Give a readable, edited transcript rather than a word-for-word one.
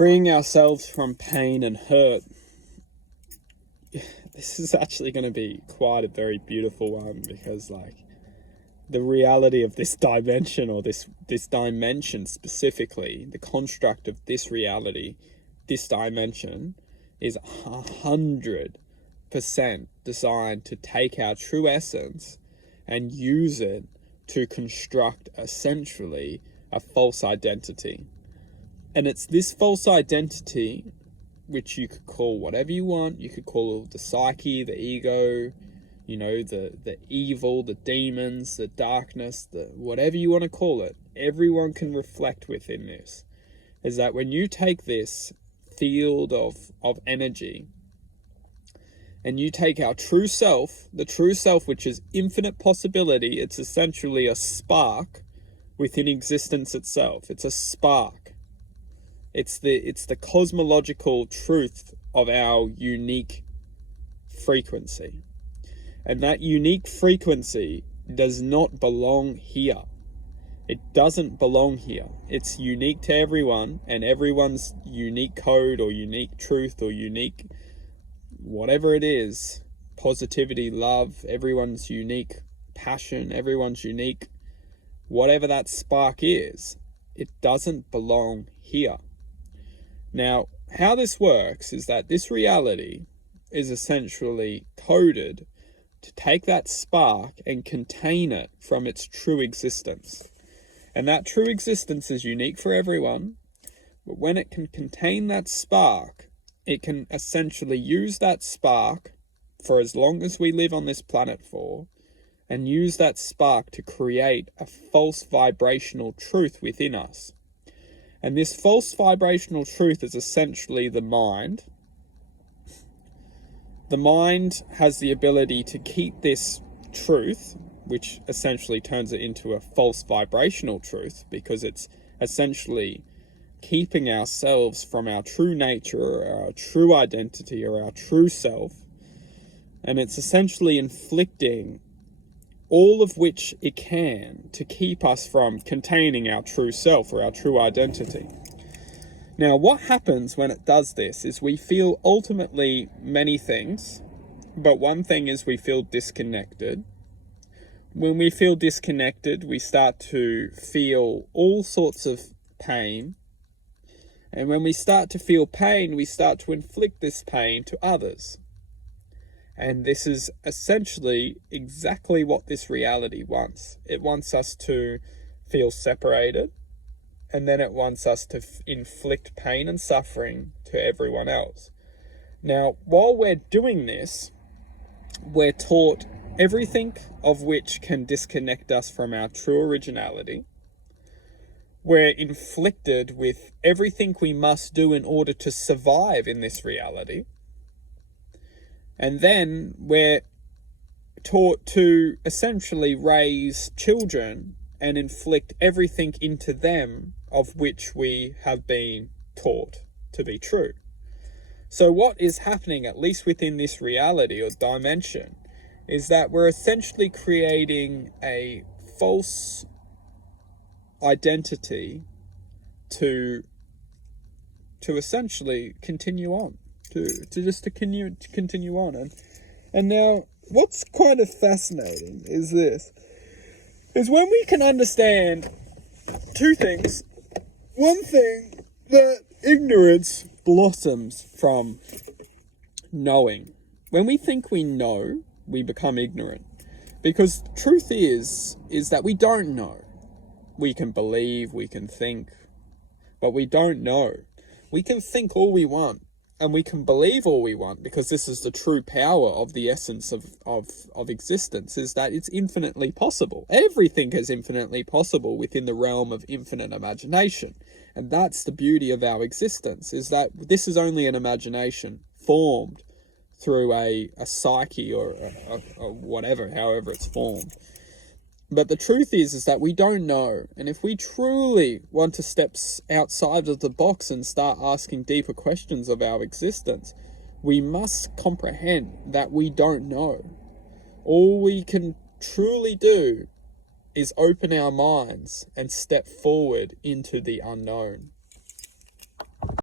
freeing ourselves from pain and hurt. This is actually going to be quite a very beautiful one, because like the reality of this dimension, or this dimension specifically, the construct of this reality, this dimension is 100% designed to take our true essence and use it to construct essentially a false identity. And it's this false identity, which you could call whatever you want. You could call the psyche, the ego, you know, the evil, the demons, the darkness, the whatever you want to call it. Everyone can reflect within this. Is that when you take this field of energy and you take our true self, the true self, which is infinite possibility, it's essentially a spark within existence itself. It's a spark. It's the cosmological truth of our unique frequency. And that unique frequency does not belong here. It doesn't belong here. It's unique to everyone, and everyone's unique code or unique truth or unique whatever it is, positivity, love, everyone's unique passion, everyone's unique, whatever that spark is, it doesn't belong here. Now, how this works is that this reality is essentially coded to take that spark and contain it from its true existence. And that true existence is unique for everyone, but when it can contain that spark, it can essentially use that spark for as long as we live on this planet for, and use that spark to create a false vibrational truth within us. And this false vibrational truth is essentially the mind. The mind has the ability to keep this truth, which essentially turns it into a false vibrational truth, because it's essentially keeping ourselves from our true nature, or our true identity, or our true self. And it's essentially inflicting all of which it can to keep us from containing our true self or our true identity. Now, what happens when it does this is we feel ultimately many things, but one thing is we feel disconnected. When we feel disconnected, we start to feel all sorts of pain. And when we start to feel pain, we start to inflict this pain to others. And this is essentially exactly what this reality wants. It wants us to feel separated, and then it wants us to inflict pain and suffering to everyone else. Now, while we're doing this, we're taught everything of which can disconnect us from our true originality. We're inflicted with everything we must do in order to survive in this reality. And then we're taught to essentially raise children and inflict everything into them of which we have been taught to be true. So what is happening, at least within this reality or dimension, is that we're essentially creating a false identity to essentially continue on. To continue on. And now what's kind of fascinating is when we can understand two things. One thing, that ignorance blossoms from knowing. When we think we know, we become ignorant. Because the truth is that we don't know. We can believe, we can think, but we don't know. We can think all we want, and we can believe all we want, because this is the true power of the essence of existence, is that it's infinitely possible. Everything is infinitely possible within the realm of infinite imagination. And that's the beauty of our existence, is that this is only an imagination formed through a psyche or a whatever, however it's formed. But the truth is that we don't know. And if we truly want to step outside of the box and start asking deeper questions of our existence, we must comprehend that we don't know. All we can truly do is open our minds and step forward into the unknown.